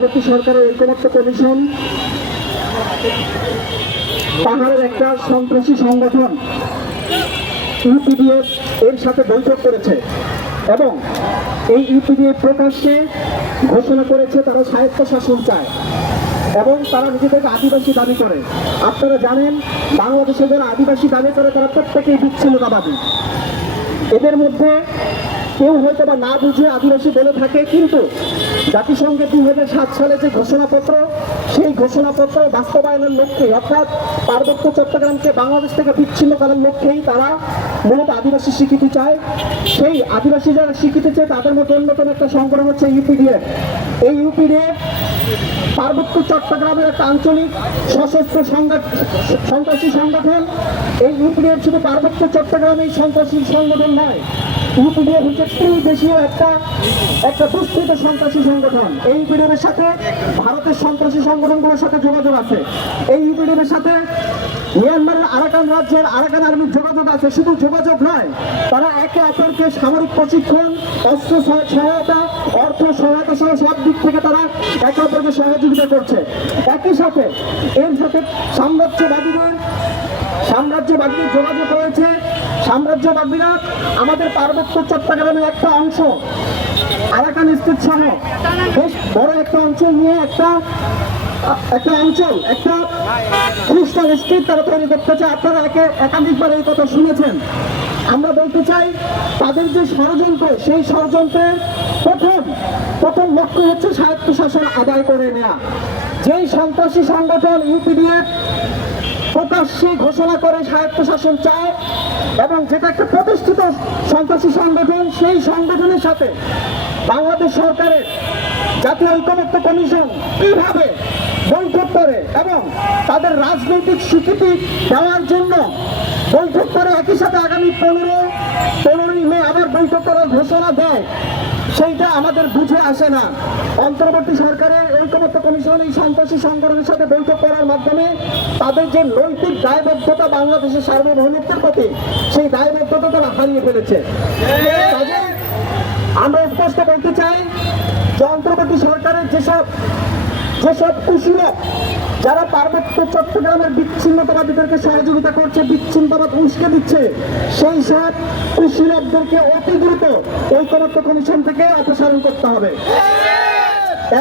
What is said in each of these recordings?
পরবর্তী সরকারের ঐক্যমত্য কমিশন, পাহাড়ের একটা সন্ত্রাসী সংগঠন, ইউপিডিএফ এর সাথে বৈঠক করেছে এবং এই ইউপিডিএফ প্রকাশ্যে ঘোষণা করেছে তারা স্বায়ত্ত শাসন চায় এবং তারা নিজেদেরকে আদিবাসী দাবি করে। আপনারা জানেন, বাংলাদেশে যারা আদিবাসী দাবি করে, তারা প্রত্যেকেই বিচ্ছিন্নতাবাদী। এদের মধ্যে কেউ হয়তো বা না বুঝে আদিবাসী বলে থাকে, কিন্তু জাতিসংঘের দুই হাজার সাত সালে যে ঘোষণাপত্র, সেই ঘোষণাপত্র বাস্তবায়নের লক্ষ্যে, অর্থাৎ পার্বত্য চট্টগ্রামকে বাংলাদেশ থেকে বিচ্ছিন্ন করার লক্ষ্যেই তারা মূলত আদিবাসী স্বীকৃতি চায়। সেই আদিবাসী যারা স্বীকৃতি চায়, তাদের মধ্যে অন্যতম একটা সংগঠন হচ্ছে ইউপিডিএফ এই ইউপিডিএফ পার্বত্য চট্টগ্রামের একটা আঞ্চলিক সশস্ত্র সন্ত্রাসী সংগঠন। এই ইউপিডিএফ শুধু পার্বত্য চট্টগ্রামেই সন্ত্রাসী সংগঠন নয় ইউপিডিএফ হচ্ছে দেশীয় একটা একটা দুষ্কৃত সন্ত্রাসী সংগঠন এই ইউপিডিএফ এর সাথে ভারতের সন্ত্রাসী সংগঠনগুলোর সাথে যোগাযোগ আছে। এই ইউপিডিএফ এর সাথে মিয়ানমারের আরাকান রাজ্যের আরাকান আর্মির যোগাযোগ আছে। শুধু যোগাযোগ নয়, তারা একে অপরকে সামরিক প্রশিক্ষণ, অস্ত্র সহায়তা, অর্থ সহায়তা সহ সব দিক থেকে তারা একে অপরকে সহযোগিতা করছে। একই সাথে এর সাথে সাম্রাজ্যবাদীদের সাম্রাজ্যবাদীদের যোগাযোগ রয়েছে। সাম্রাজ্যবাদীরা আমাদের পার্বত্য চট্টগ্রামের একটা অংশ, আরাকান স্টেট সহ বেশ বড় একটা অঞ্চল নিয়ে একটা একটা অঞ্চল, একটা খ্রিস্টান স্টেট তারা তৈরি করতে চায়। আপনারা একে একাধিকবার এই কথা শুনেছেন। আমরা বলতে চাই, তাদের যে ষড়যন্ত্র, সেই ষড়যন্ত্রের প্রথম প্রথম লক্ষ্য হচ্ছে স্বায়ত্তশাসন আদায় করে নেওয়া যেই সন্ত্রাসী সংগঠন ইউপিডিএফ প্রকাশ্যে ঘোষণা করে স্বায়ত্তশাসন চায় এবং যেটা একটা প্রতিষ্ঠিত সন্ত্রাসী সংগঠন, সেই সংগঠনের সাথে বাংলাদেশ সরকারের জাতীয় ঐকমত্য কমিশন কীভাবে বৈঠক করে এবং তাদের রাজনৈতিক স্বীকৃতি দেওয়ার জন্য বৈঠক করে একই সাথে আগামী পনেরো, পনেরোই মে আবার বৈঠক করার ঘোষণা দেয়, সেইটা আমাদের বুঝে আসে না। অন্তর্বর্তী সরকারের ঐকমত্য কমিশন এই সন্ত্রাসী সংগঠনের সাথে বৈঠক করার মাধ্যমে তাদের যে নৈতিক দায়বদ্ধতা বাংলাদেশের সার্বভৌমত্বের প্রতি, সেই দায়বদ্ধতা তারা হারিয়ে ফেলেছে। আমরা স্পষ্ট বলতে চাই যে অন্তর্বর্তী সরকারের যেসব যেসব কুশীরা যারা পার্বত্য চট্টগ্রামের বিচ্ছিন্নতাবাদীদেরকে সহযোগিতা করছে, বিচ্ছিন্নতাবাদ উস্কে দিচ্ছে, সেই সব কুশীলকদেরকে অতি দ্রুত ঐক্যমত্য কমিশন থেকে অপসারণ করতে হবে।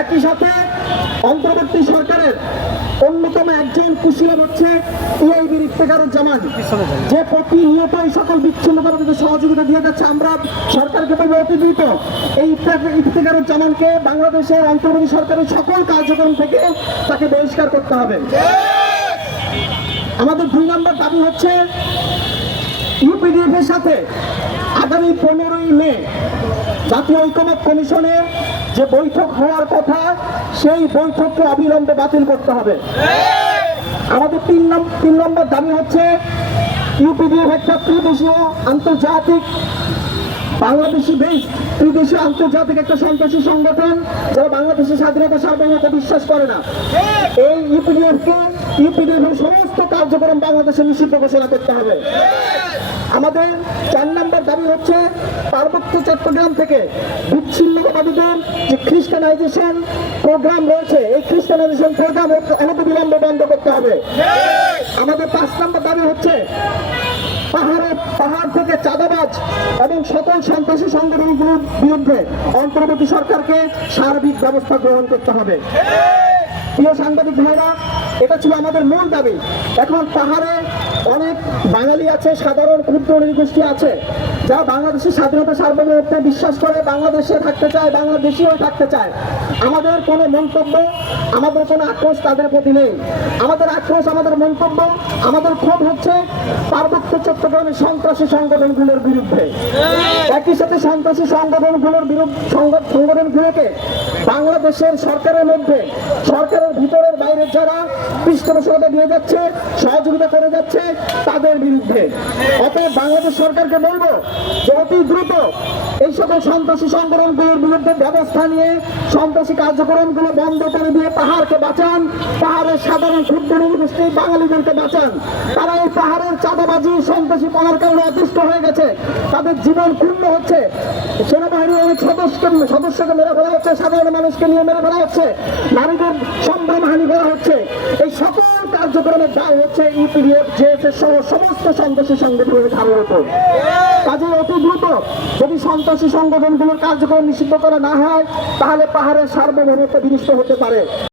একই সাথে অন্তর্বর্তী সরকারের অন্যতম একজন কুশীলক হচ্ছে ইআইবির ইফতেখারুজ্জামান যে প্রতিনিয়ত এই সকল বিচ্ছিন্নতাবাদীদের সহযোগিতা দিয়ে যাচ্ছে। আমরা সরকারকে বলব অতি দ্রুত এই ইফতে- ইফতেখারুজ্জামানকে বাংলাদেশের অন্তর্বর্তী সরকারের সকল কার্যক্রম থেকে তাকে বহিষ্কার করতে হবে। আমাদের দুই নম্বর দাবি হচ্ছে ইউপিডিএফ এর সাথে আগামী পনেরোই মে জাতীয় ঐকমত কমিশনের যে বৈঠক হওয়ার কথা, সেই বৈঠককে অবিলম্বে বাতিল করতে হবে। আমাদের তিন তিন নম্বর দাবি হচ্ছে ইউপিডিএফ একটা ত্রিদেশীয় আন্তর্জাতিক, বাংলাদেশি বেশ ত্রিদেশীয় আন্তর্জাতিক একটা সন্ত্রাসী সংগঠন, যারা বাংলাদেশের স্বাধীনতা সার্বভৌমতা বিশ্বাস করে না। এই ইউপিডিএফকে ইউপিডিএফ এর সমস্ত কার্যক্রম বাংলাদেশে নিষিদ্ধ ঘোষণা করতে হবে। আমাদের চার নম্বর দাবি হচ্ছে পার্বত্য চট্টগ্রাম থেকে বিচ্ছিন্নতাবাদীদের যে খ্রিস্টানাইজেশন প্রোগ্রাম রয়েছে, এই খ্রিস্টানাইজেশন প্রোগ্রাম অনতিবিলম্বে বন্ধ করতে হবে। আমাদের পাঁচ নম্বর দাবি হচ্ছে পাহাড়ে পাহাড় থেকে চাঁদাবাজ এবং সকল সন্ত্রাসী সংগঠনগুলোর বিরুদ্ধে অন্তর্বর্তী সরকারকে সার্বিক ব্যবস্থা গ্রহণ করতে হবে। প্রিয় সাংবাদিক ভাইরা, এটা ছিল আমাদের মূল দাবি। এখন পাহাড়ে অনেক বাঙালি আছে, সাধারণ ক্ষুদ্র নৃগোষ্ঠী আছে যা বাংলাদেশের স্বাধীনতা সার্বভৌমত্বে বিশ্বাস করে, বাংলাদেশে থাকতে চায় বাংলাদেশিও থাকতে চায়। আমাদের কোনো মন্তব্য, আমাদের কোনো আক্রোশ তাদের প্রতি নেই। আমাদের আক্রোশ, আমাদের মন্তব্য, আমাদের ক্ষোভ হচ্ছে পার্বত্য চট্টগ্রামের সন্ত্রাসী সংগঠনগুলোর বিরুদ্ধে। একই সাথে সন্ত্রাসী সংগঠনগুলোর বিরুদ্ধে সংগঠনগুলোকে বাংলাদেশের সরকারের মধ্যে, সরকারের ভিতরের বাইরে যারা পৃষ্ঠপোষকতা দিয়ে যাচ্ছে, সহযোগিতা করে যাচ্ছে, তাদের বিরুদ্ধে। অতএব বাংলাদেশ সরকারকে বলব যে অতি দ্রুত এই সকল সন্ত্রাসী সংগঠনগুলোর বিরুদ্ধে ব্যবস্থা নিয়ে সন্ত্রাসী সন্ত্রাসী কার্যক্রমগুলো বন্ধ করে দিয়ে পাহাড়কে বাঁচান। পাহাড়ের সাধারণ ক্ষুদ্র নির্দিষ্ট বাঙালিদেরকে বাঁচান। তারা এই পাহাড়ের চাঁদাবাজি, সন্ত্রাসী পাওয়ার কারণে অতিষ্ঠ হয়ে গেছে। তাদের জীবন ক্ষুণ্ণ হচ্ছে। সেনাবাহিনীর অনেক সদস্যকে মেরে ফেলা হচ্ছে। সাধারণ মানুষকে নিয়ে মেরে ফেলা হচ্ছে। নারীদের সম্ভ্রমহানি করা হচ্ছে। এই সকল কার্যক্রমের দায় হচ্ছে, ইপিডিএফ, জেএসএস সহ সমস্ত সন্ত্রাসী সংগঠনের ঘাড়ের উপর। কাজে অতি দ্রুত যদি সন্ত্রাসী সংগঠনগুলোর কার্যক্রম নিষিদ্ধ করা না হয়, তাহলে পাহাড়ের সার্বভৌমত্ব বিনষ্ট হতে পারে।